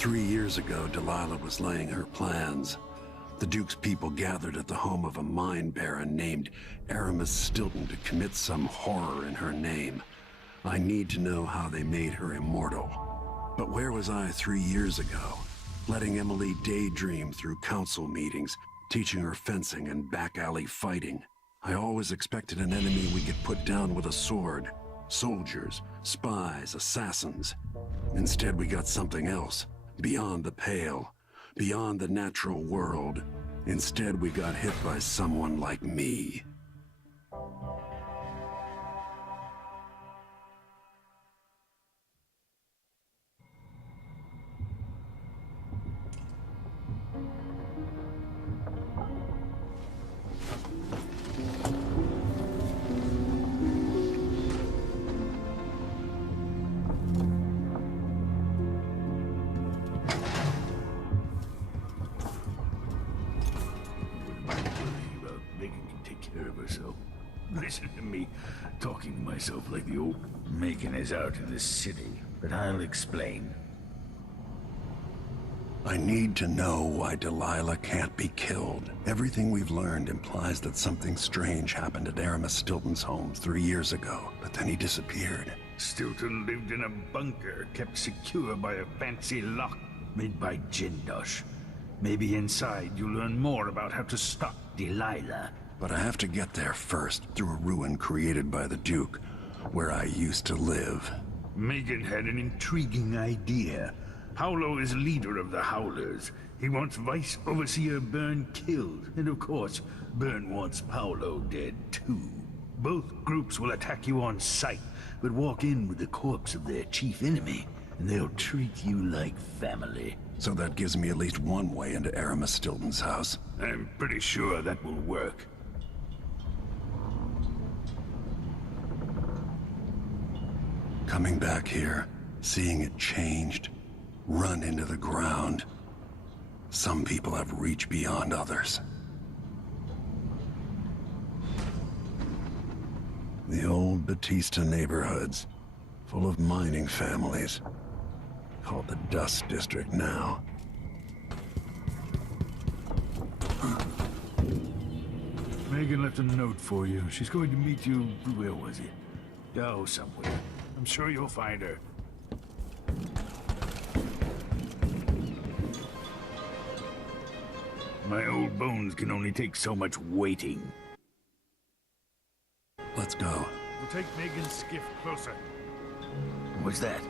3 years ago, Delilah was laying her plans. The Duke's people gathered at the home of a mine baron named Aramis Stilton to commit some horror in her name. I need to know how they made her immortal. But where was I 3 years ago? Letting Emily daydream through council meetings, teaching her fencing and back-alley fighting. I always expected an enemy we could put down with a sword. Soldiers, spies, assassins. Instead, we got something else. Beyond the pale. Beyond the natural world. Instead, we got hit by someone like me. Listen to me, talking to myself like the old... Megan is out in the city, but I'll explain. I need to know why Delilah can't be killed. Everything we've learned implies that something strange happened at Aramis Stilton's home 3 years ago, but then he disappeared. Stilton lived in a bunker, kept secure by a fancy lock made by Jindosh. Maybe inside you'll learn more about how to stop Delilah. But I have to get there first, through a ruin created by the Duke, where I used to live. Megan had an intriguing idea. Paolo is leader of the Howlers. He wants Vice Overseer Byrne killed, and of course, Byrne wants Paolo dead too. Both groups will attack you on sight, but walk in with the corpse of their chief enemy, and they'll treat you like family. So that gives me at least one way into Aramis Stilton's house. I'm pretty sure that will work. Coming back here, seeing it changed, run into the ground. Some people have reached beyond others. The old Batista neighborhoods, full of mining families, called the Dust District now. Megan left a note for you. She's going to meet you, where was it? Oh, somewhere. I'm sure you'll find her. My old bones can only take so much waiting. Let's go. We'll take Megan's skiff closer. What's that?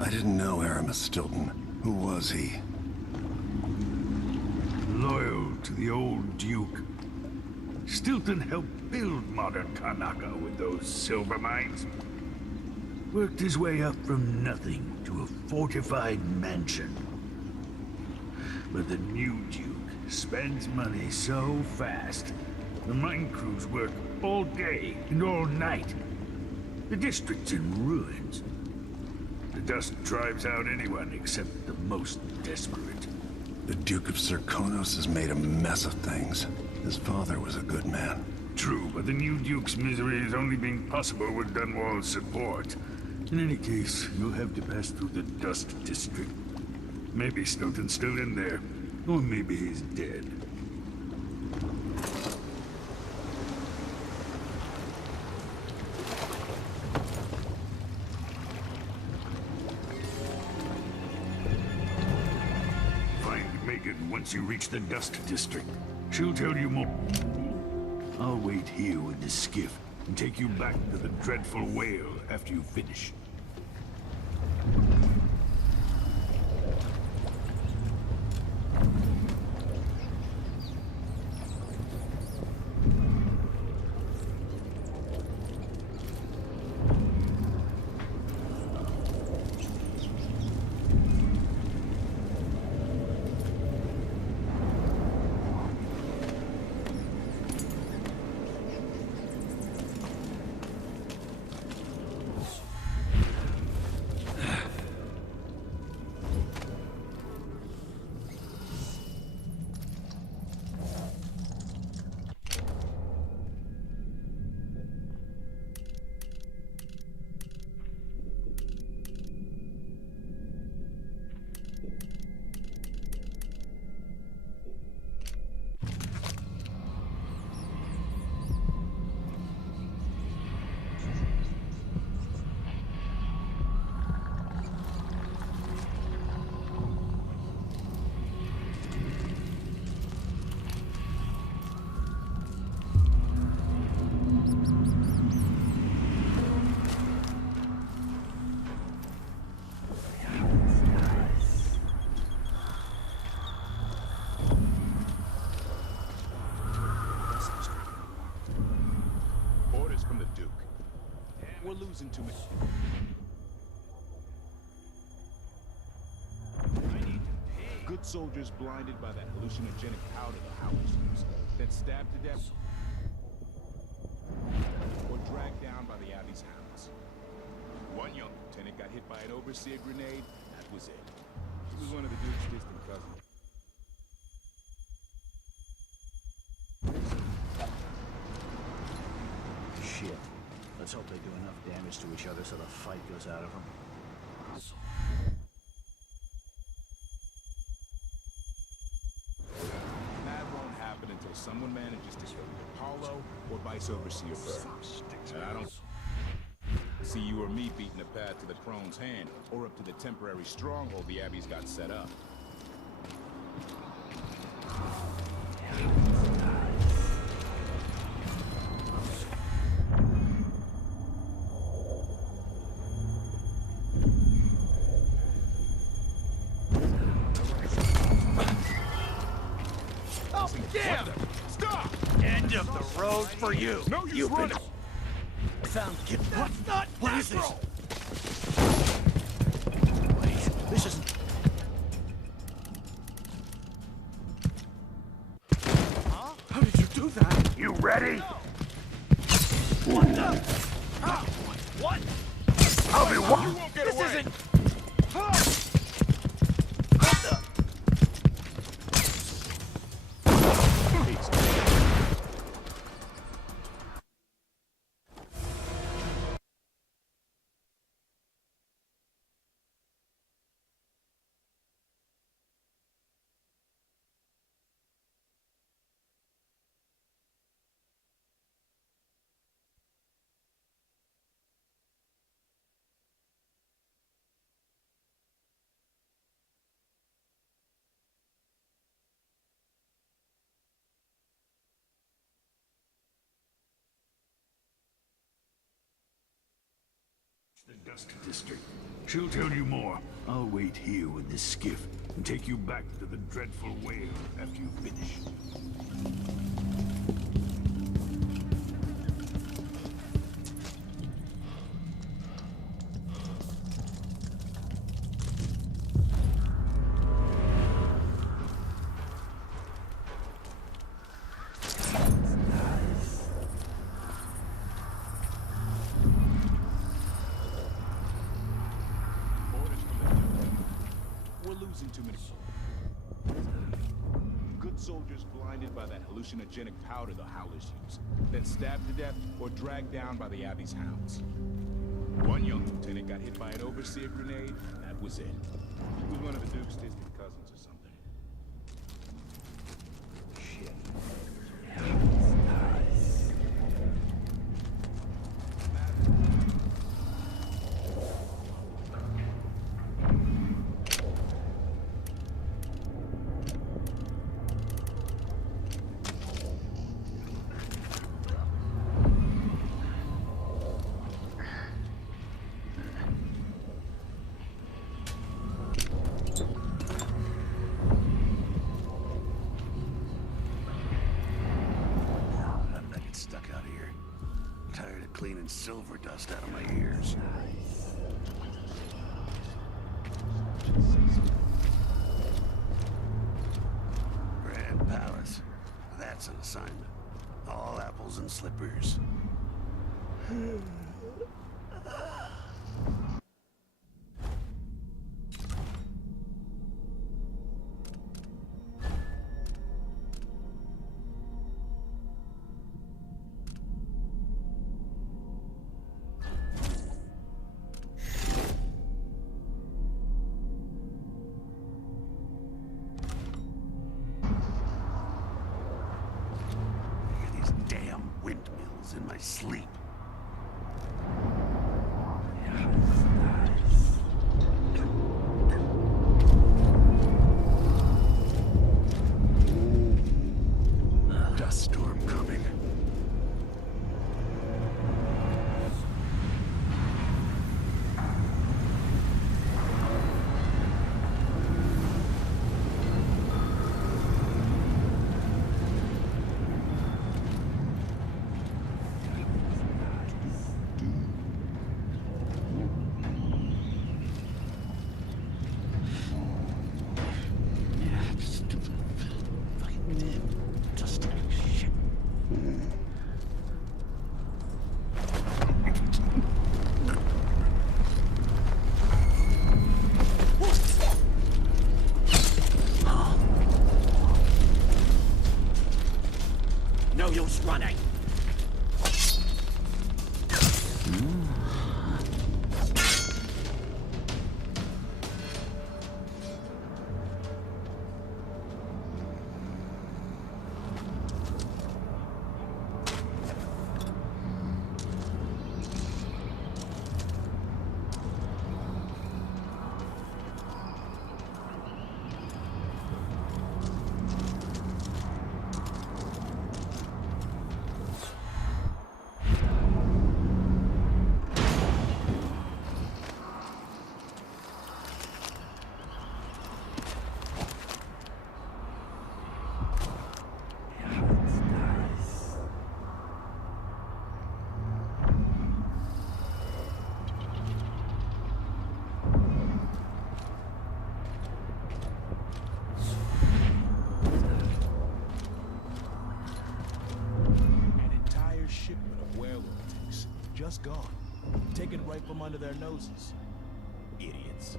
I didn't know Aramis Stilton. Who was he? Loyal to the old Duke. Stilton helped build modern Karnaca with those silver mines. Worked his way up from nothing to a fortified mansion. But the new Duke spends money so fast, the mine crews work all day and all night. The district's in ruins. The dust drives out anyone except the most desperate. The Duke of Serkonos has made a mess of things. His father was a good man. True, but the new Duke's misery has only been possible with Dunwall's support. In any case, you'll have to pass through the Dust District. Maybe Stilton's still in there. Or maybe he's dead. Find Megan once you reach the Dust District. She'll tell you more. I'll wait here with the skiff and take you back to the dreadful whale after you finish. We're losing too much. Good soldiers blinded by that hallucinogenic powder the Howlers use, then stabbed to death or dragged down by the Abbey's hounds. One young lieutenant got hit by an overseer grenade. That was it. He was one of the Duke's distant cousins. Shit. Let's hope they do enough damage to each other so the fight goes out of them. That won't happen until someone manages to kill Apollo or Vice Overseer first. And I don't see you or me beating a path to the Crone's hand or up to the temporary stronghold the Abbey's got set up. Damn! Stop! End of the road for you. No, you've been Found kid. That's not What is this? natural. Wait, this isn't. How did you do that? You ready? What the? How? What? I'll be one. You won't get This away. isn't- What the? The Dust District. She'll tell you more. I'll wait here with the skiff and take you back to the dreadful whale after you finish. Losing too many. Good soldiers blinded by that hallucinogenic powder the Howlers use, then stabbed to death or dragged down by the Abbey's hounds. One young lieutenant got hit by an overseer grenade. That was it. He was one of the Duke's distant cleaning silver dust out of my ears. Grand Palace. That's an assignment. All apples and slippers. In my sleep. Dust storm coming. No use running. Just gone. Taken right from under their noses. Idiots.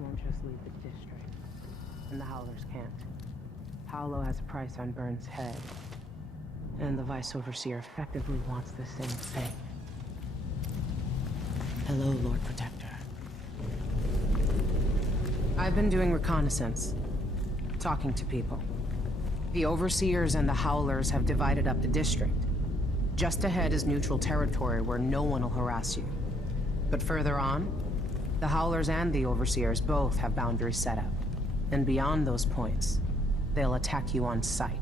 Won't just leave the district, and the Howlers can't. Paolo has a price on Byrne's head, and the Vice Overseer effectively wants the same thing. Hello, Lord Protector. I've been doing reconnaissance, talking to people. The Overseers and the Howlers have divided up the district. Just ahead is neutral territory where no one will harass you. But further on, the Howlers and the Overseers both have boundaries set up. And beyond those points, they'll attack you on sight.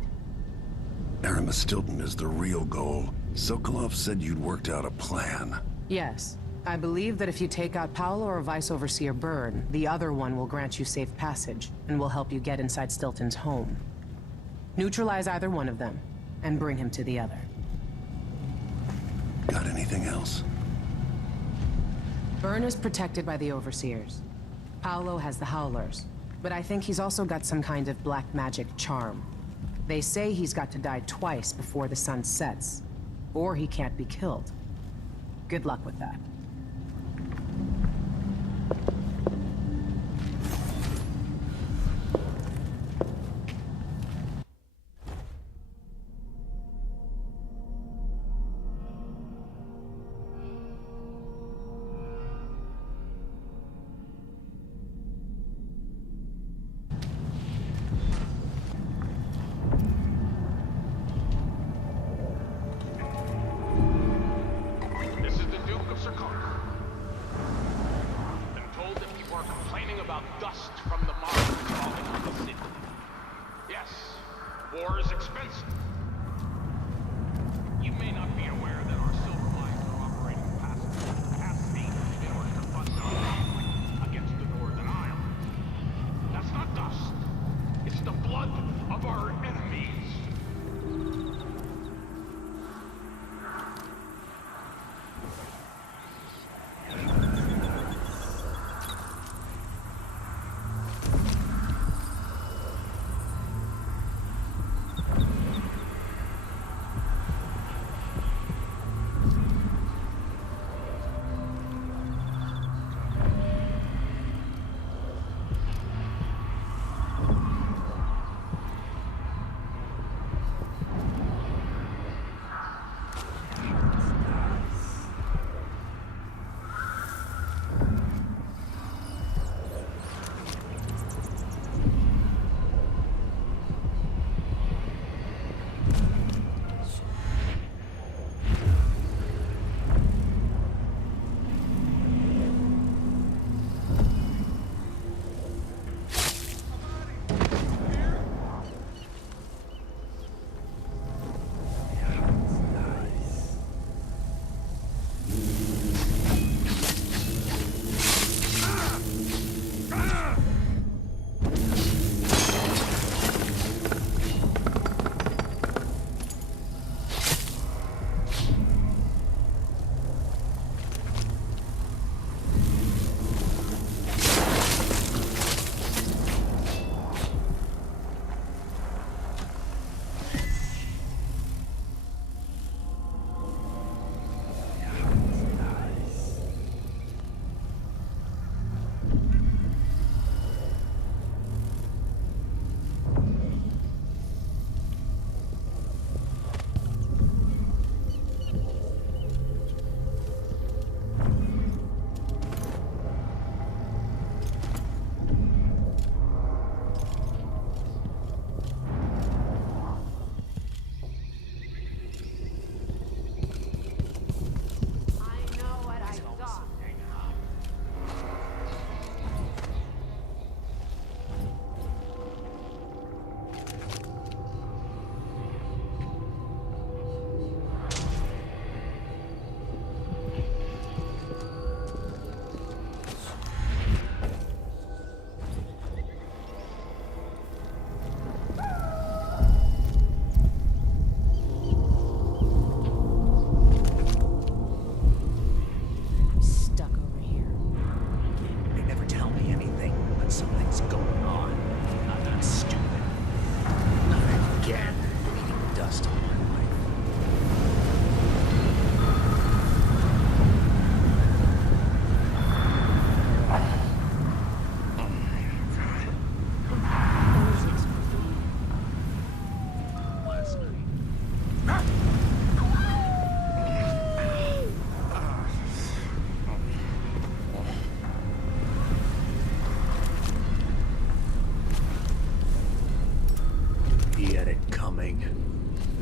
Aramis Stilton is the real goal. Sokolov said you'd worked out a plan. Yes. I believe that if you take out Paolo or Vice Overseer Byrne, the other one will grant you safe passage, and will help you get inside Stilton's home. Neutralize either one of them, and bring him to the other. Got anything else? Byrne is protected by the Overseers. Paolo has the Howlers, but I think he's also got some kind of black magic charm. They say he's got to die twice before the sun sets, or he can't be killed. Good luck with that.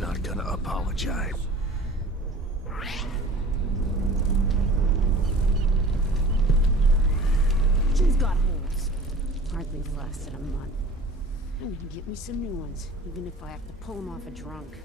Not gonna apologize. She's got holes. Hardly lasted a month. I'm gonna get me some new ones, even if I have to pull them off a drunk.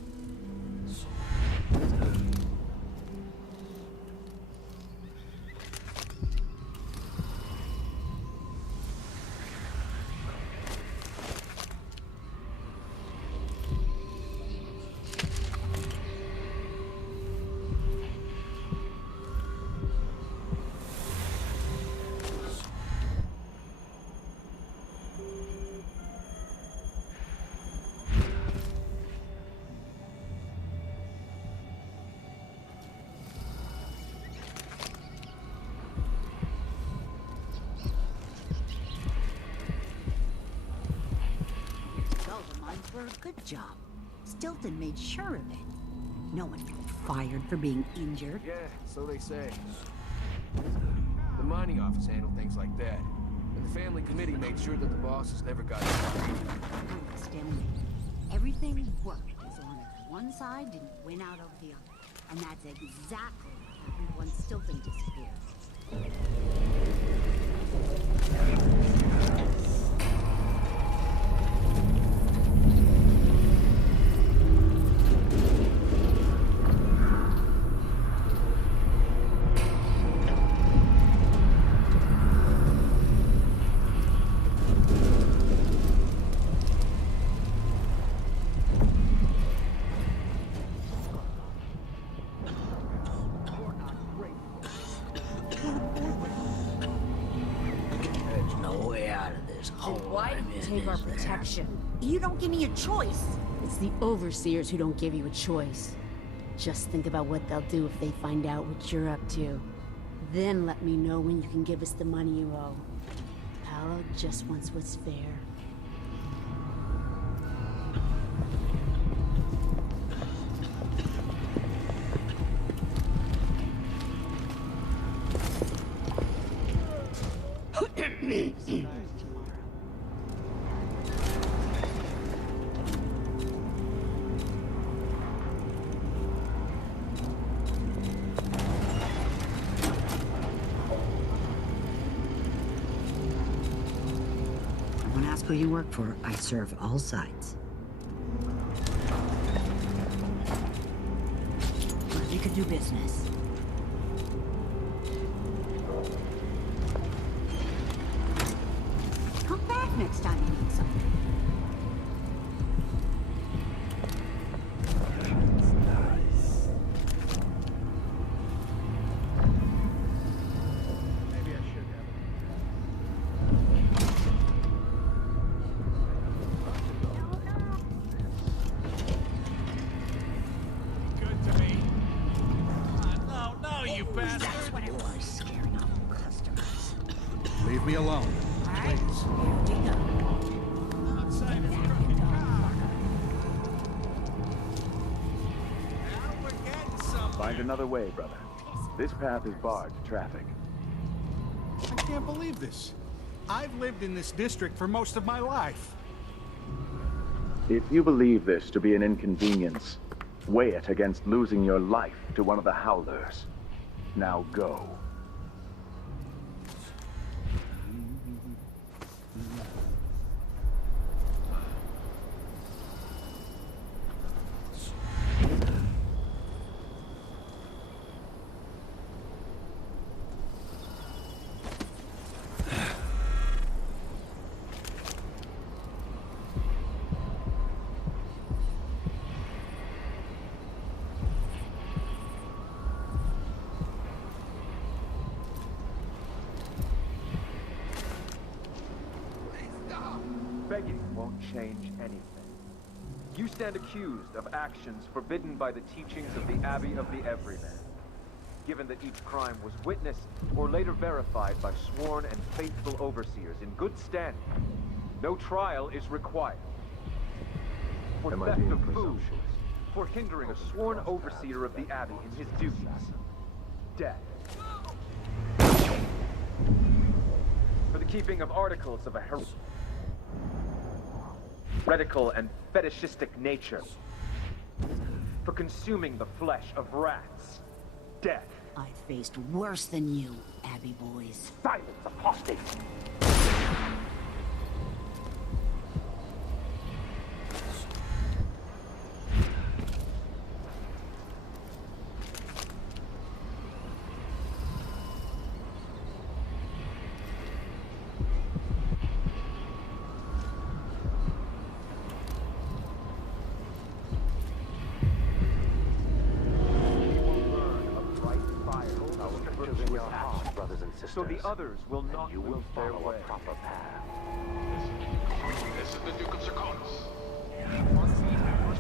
For a good job. Stilton made sure of it. No one got fired for being injured. Yeah, so they say. The mining office handled things like that. And the family committee made sure that the bosses never got fired. Emily, everything worked as long as one side didn't win out over the other. And that's exactly what happened once Stilton disappeared. Take our protection. You don't give me a choice. It's the overseers who don't give you a choice. Just think about what they'll do if they find out what you're up to. Then let me know when you can give us the money you owe. Paolo just wants what's fair. Who you work for, I serve all sides. Glad we could do business. Come back next time you need something. Leave me alone. Please. Find another way, brother. This path is barred to traffic. I can't believe this. I've lived in this district for most of my life. If you believe this to be an inconvenience, weigh it against losing your life to one of the Howlers. Now go. Begging won't change anything. You stand accused of actions forbidden by the teachings of the Abbey of the Everyman. Given that each crime was witnessed or later verified by sworn and faithful overseers in good standing, no trial is required. For theft of food, for hindering a sworn overseer of the Abbey in his duties, death. For the keeping of articles of a heretical and fetishistic nature, for consuming the flesh of rats. Death. I faced worse than you, Abbey boys. Silence, apostate! So the others will not you will lose their follow way. a proper path. This is the Duke of Zirconis.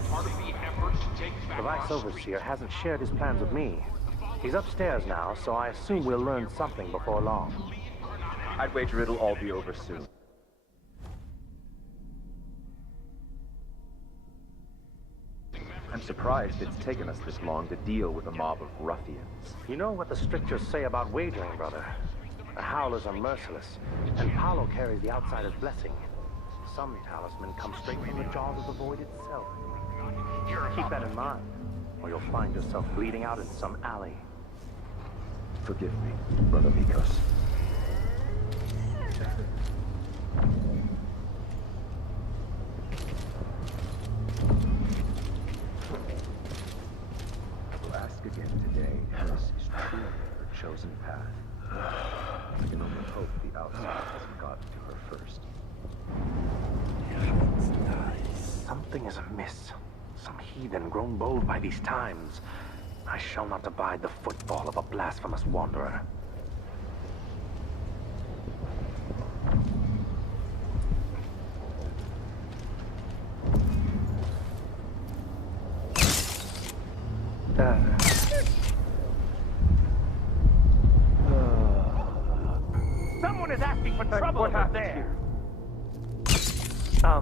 Part of the effort to take back The Vice Overseer hasn't shared his plans with me. He's upstairs now, so I assume we'll learn something before long. I'd wager it'll all be over soon. I'm surprised it's taken us this long to deal with a mob of ruffians. You know what the strictures say about wagering, brother. The Howlers are merciless, and Paolo carries the outsider's blessing. Some talisman comes straight from the jaws of the void itself. Keep that in mind, or you'll find yourself bleeding out in some alley. Forgive me, Brother Mikos. I will ask again today, this is truly her chosen path. I can only hope the outsider hasn't gotten to her first. Something is amiss. Some heathen grown bold by these times. I shall not abide the footfall of a blasphemous wanderer. Someone is asking for trouble what over there. here? Huh?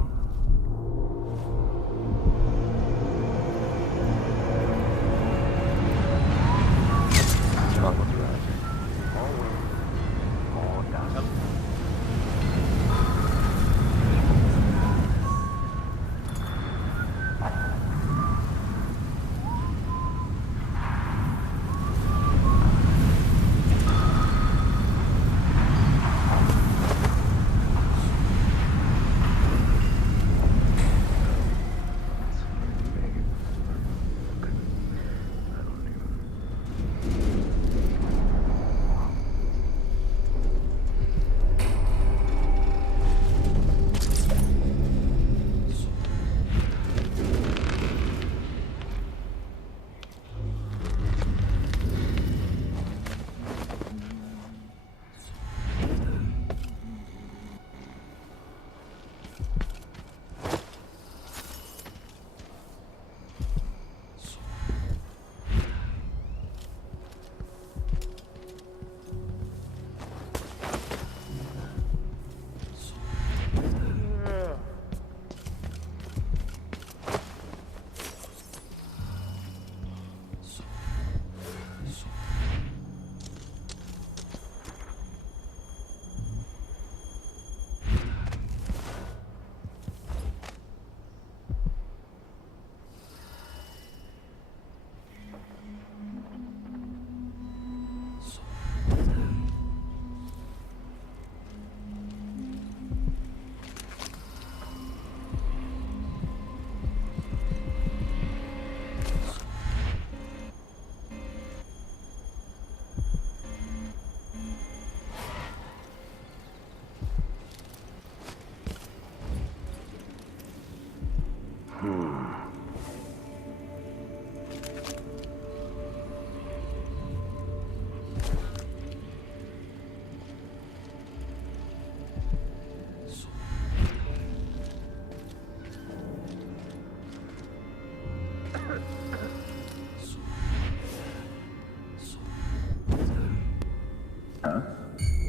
I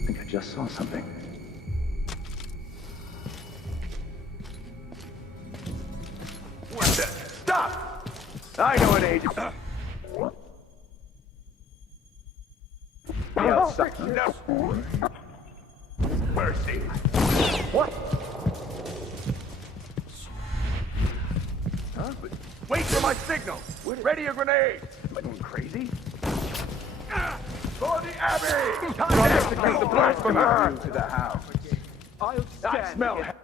think I just saw something. What the? Stop! I know an agent. The outside. No. Mercy. What? Huh? Wait for my signal! Ready a grenade! Am I going crazy? For the Abbey! Time to execute the blasphemer! To the house. I'll stand. I smell against-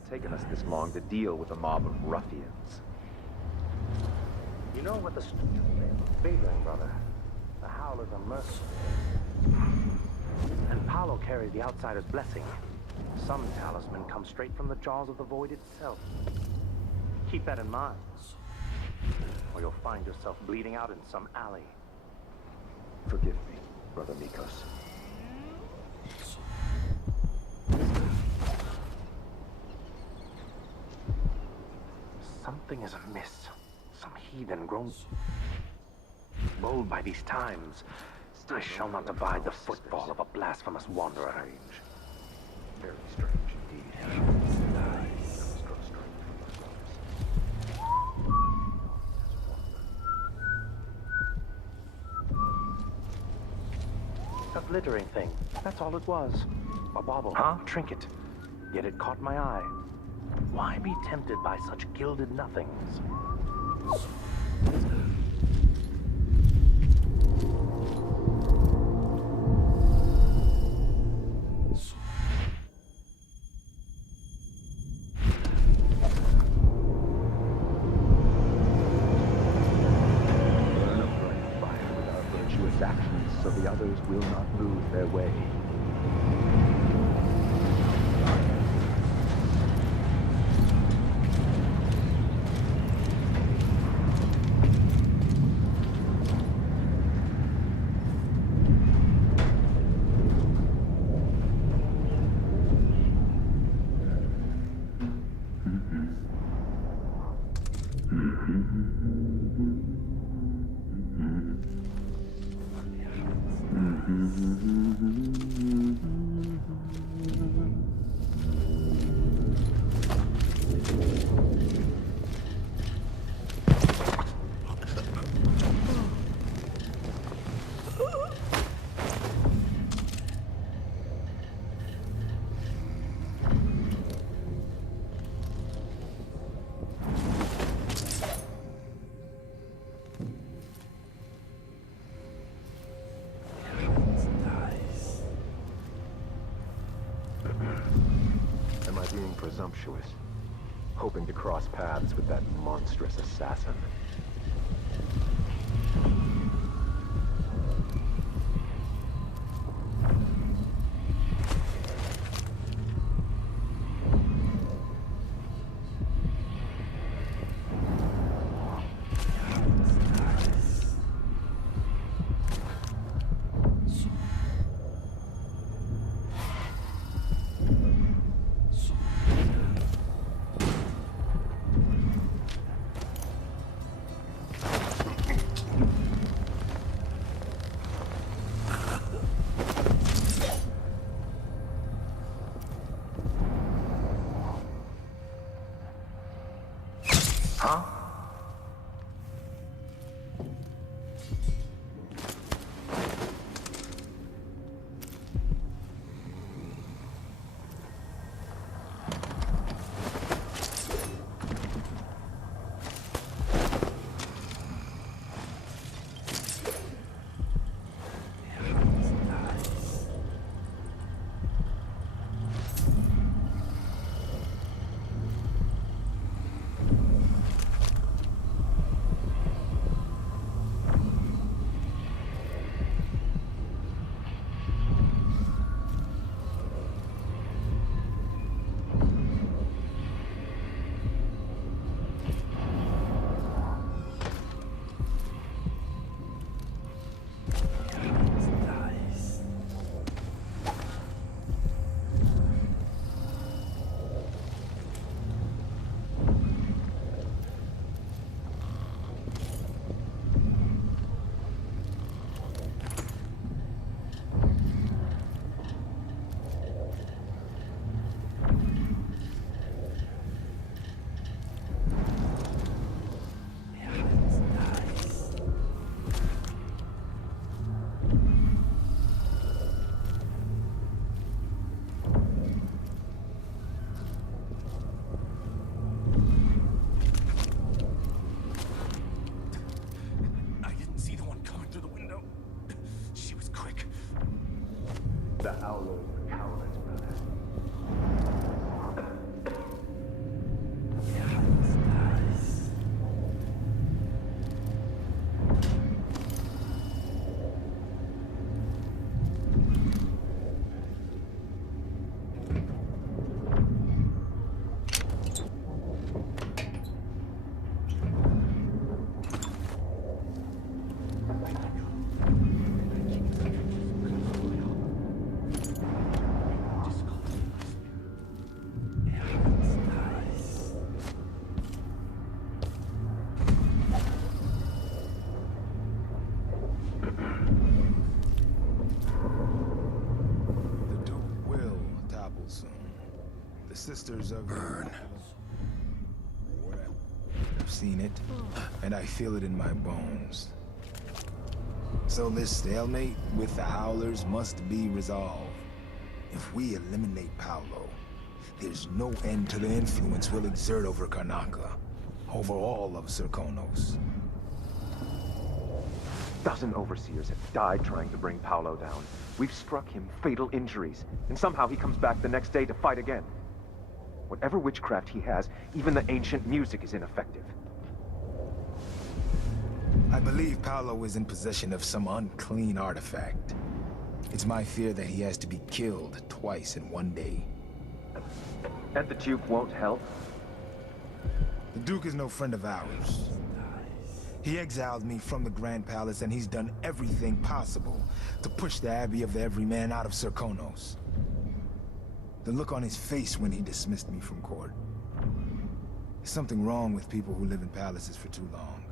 It's taken us this long to deal with a mob of ruffians. You know what the favoring, brother? The Howlers are merciful. And Paolo carries the outsider's blessing. Some talisman come straight from the jaws of the void itself. Keep that in mind, or you'll find yourself bleeding out in some alley. Forgive me, Brother Nikos. Something is amiss. Some heathen grown bold by these times. I shall not abide the footfall of a blasphemous wanderer. Very strange indeed. Nice. A glittering thing. That's all it was. A bauble, huh? Trinket. Yet it caught my eye. Why be tempted by such gilded nothings? Burn a bright fire with our virtuous actions, so the others will not lose their way. Am I being presumptuous? Hoping to cross paths with that monstrous assassin? The Howlers are cowards, brother. Sisters of burn. Whatever. I've seen it, and I feel it in my bones. So this stalemate with the Howlers must be resolved. If we eliminate Paolo, there's no end to the influence we'll exert over Karnaca, over all of Serkonos. A dozen overseers have died trying to bring Paolo down. We've struck him fatal injuries, and somehow he comes back the next day to fight again. Whatever witchcraft he has, even the ancient music is ineffective. I believe Paolo is in possession of some unclean artifact. It's my fear that he has to be killed twice in one day. And the Duke won't help? The Duke is no friend of ours. He exiled me from the Grand Palace, and he's done everything possible to push the Abbey of the Everyman out of Serkonos. The look on his face when he dismissed me from court. There's something wrong with people who live in palaces for too long.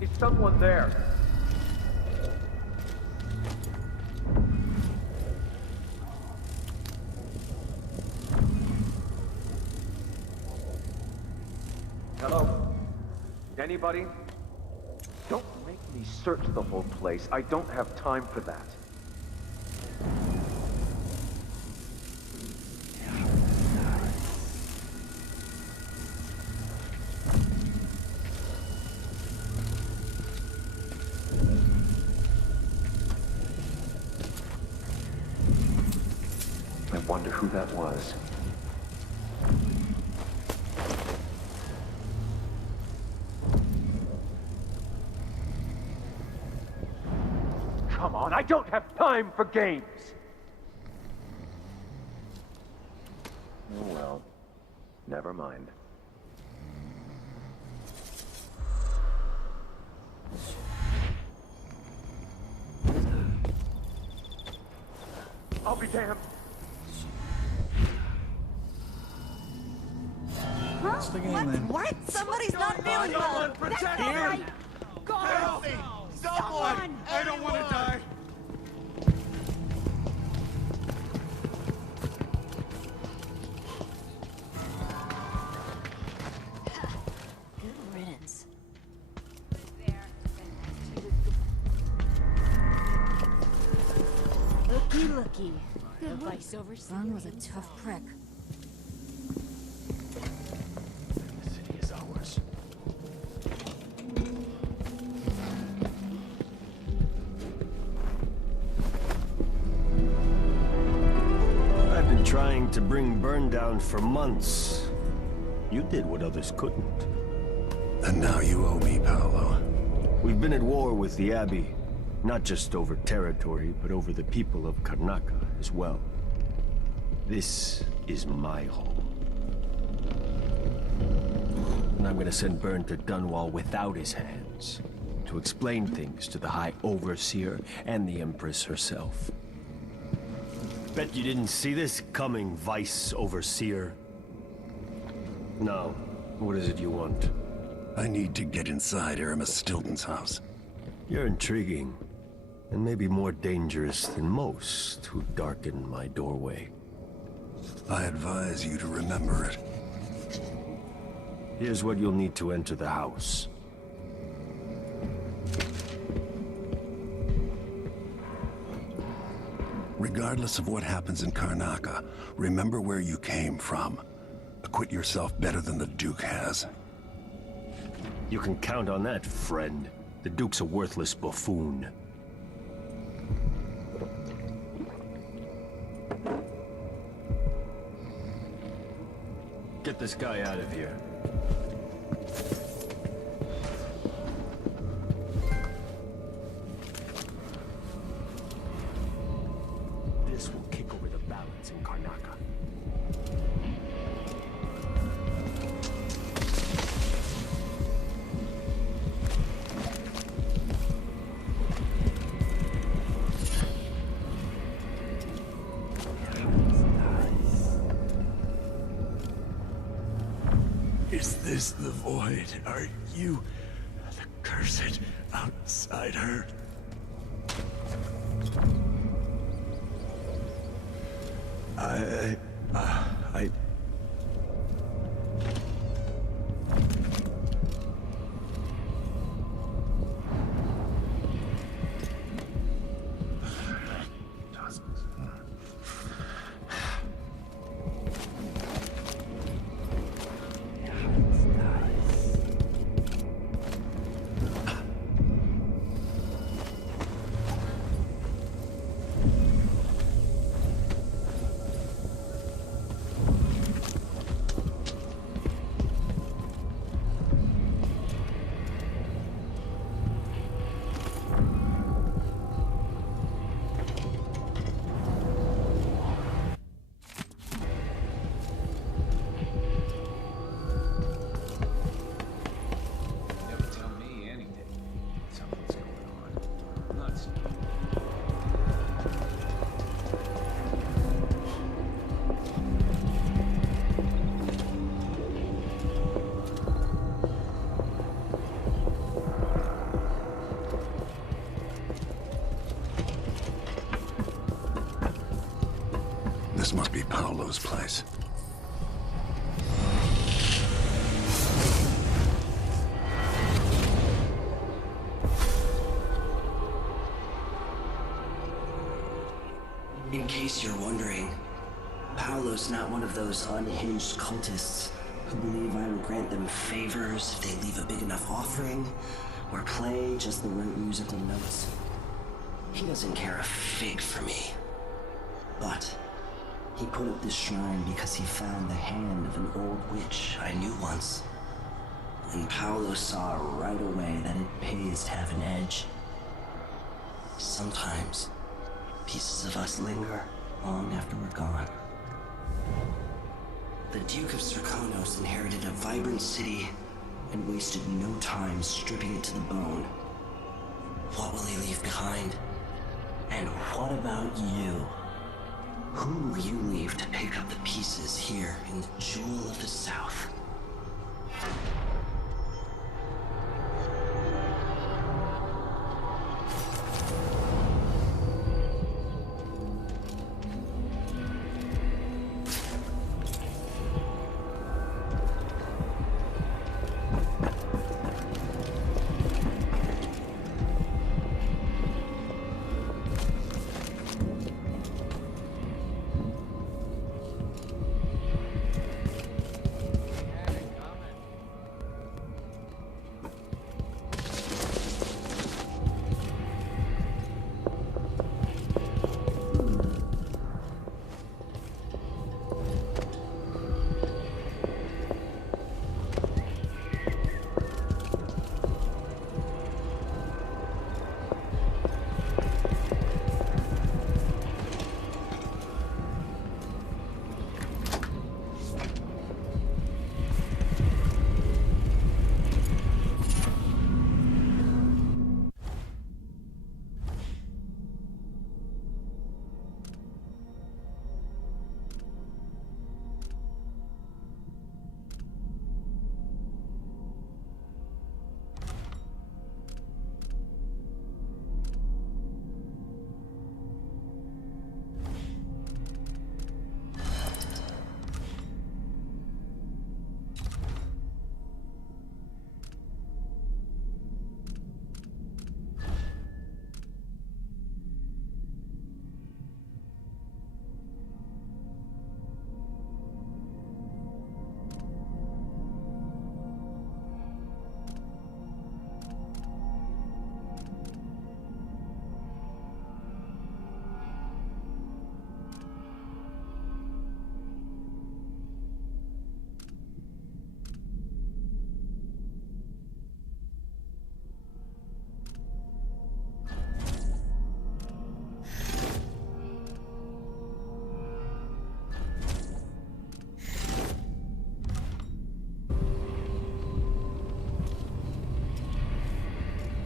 Is someone there? Hello? Anybody? Don't make me search the whole place. I don't have time for that. I wonder who that was. Come on, I don't have time for games! Oh well, never mind. I'll be damned! What's the game, then? What? Somebody's not feeling well. Someone protect That's not him. right. God, Help me! Someone! I don't want to die. Good riddance. Looky, looky. The vice overseer was a tough prick. The city is ours. I've been trying to bring Burn down for months. You did what others couldn't. And now you owe me, Paolo. We've been at war with the Abbey. Not just over territory, but over the people of Karnaca as well. This is my home. And I'm gonna send Burn to Dunwall without his hands, to explain things to the High Overseer and the Empress herself. Bet you didn't see this coming, Vice Overseer. Now, what is it you want? I need to get inside Aramis Stilton's house. You're intriguing, and maybe more dangerous than most who darken my doorway. I advise you to remember it. Here's what you'll need to enter the house. Regardless of what happens in Karnaca, remember where you came from. Acquit yourself better than the Duke has. You can count on that, friend. The Duke's a worthless buffoon. Get this guy out of here. This will kick over the balance in Karnaca. Is this the Void? Are you the cursed outsider? I... This must be Paolo's place. In case you're wondering, Paolo's not one of those unhinged cultists who believe I will grant them favors if they leave a big enough offering or play just the right musical notes. He doesn't care a fig for me. But he put up this shrine because he found the hand of an old witch I knew once. And Paolo saw right away that it pays to have an edge. Sometimes pieces of us linger long after we're gone. The Duke of Serkonos inherited a vibrant city and wasted no time stripping it to the bone. What will he leave behind? And what about you? Who will you leave to pick up the pieces here in the Jewel of the South?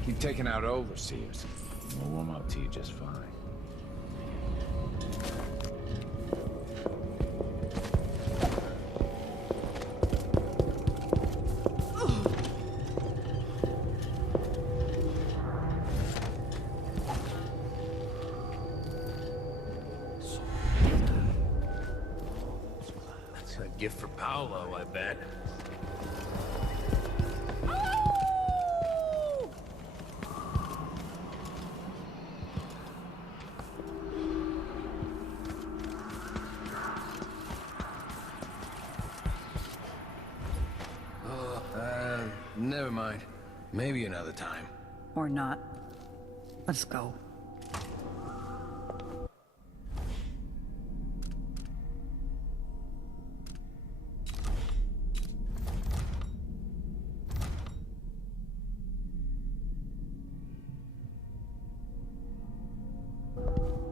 Keep taking out overseers. We'll warm up to you just fine. That's a gift for Paolo, I bet. Never mind. Maybe another time. Or not. Let's go.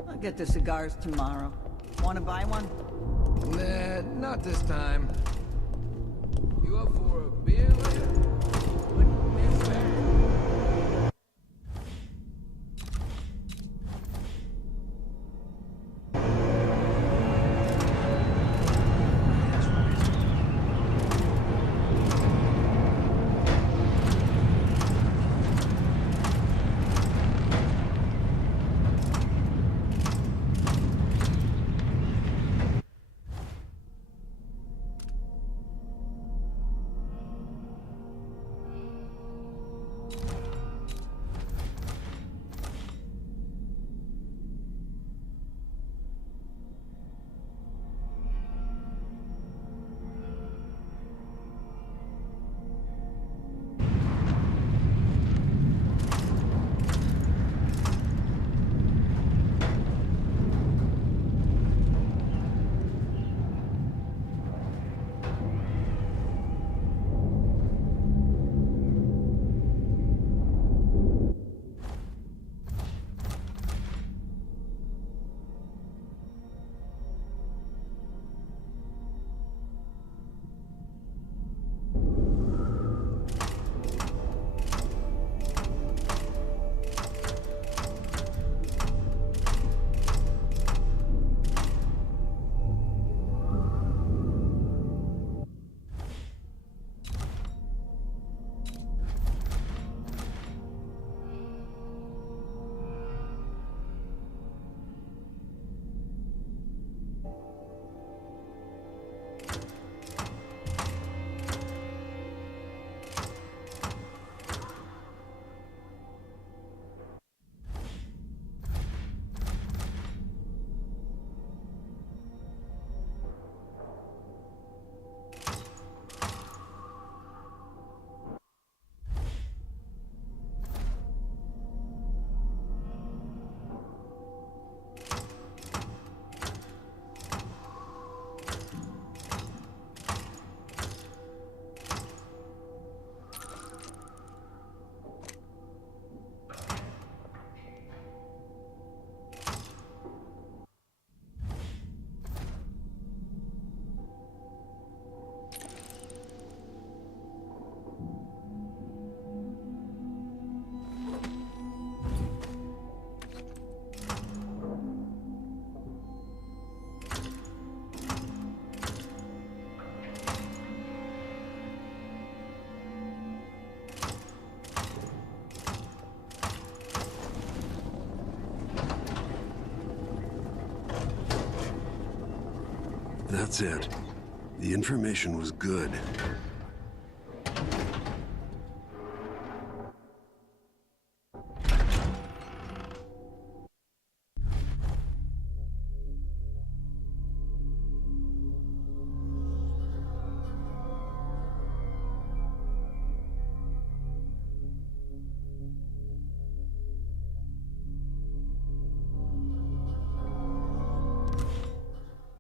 I'll get the cigars tomorrow. Want to buy one? Nah, not this time. You up for a beer later? That's it. The information was good,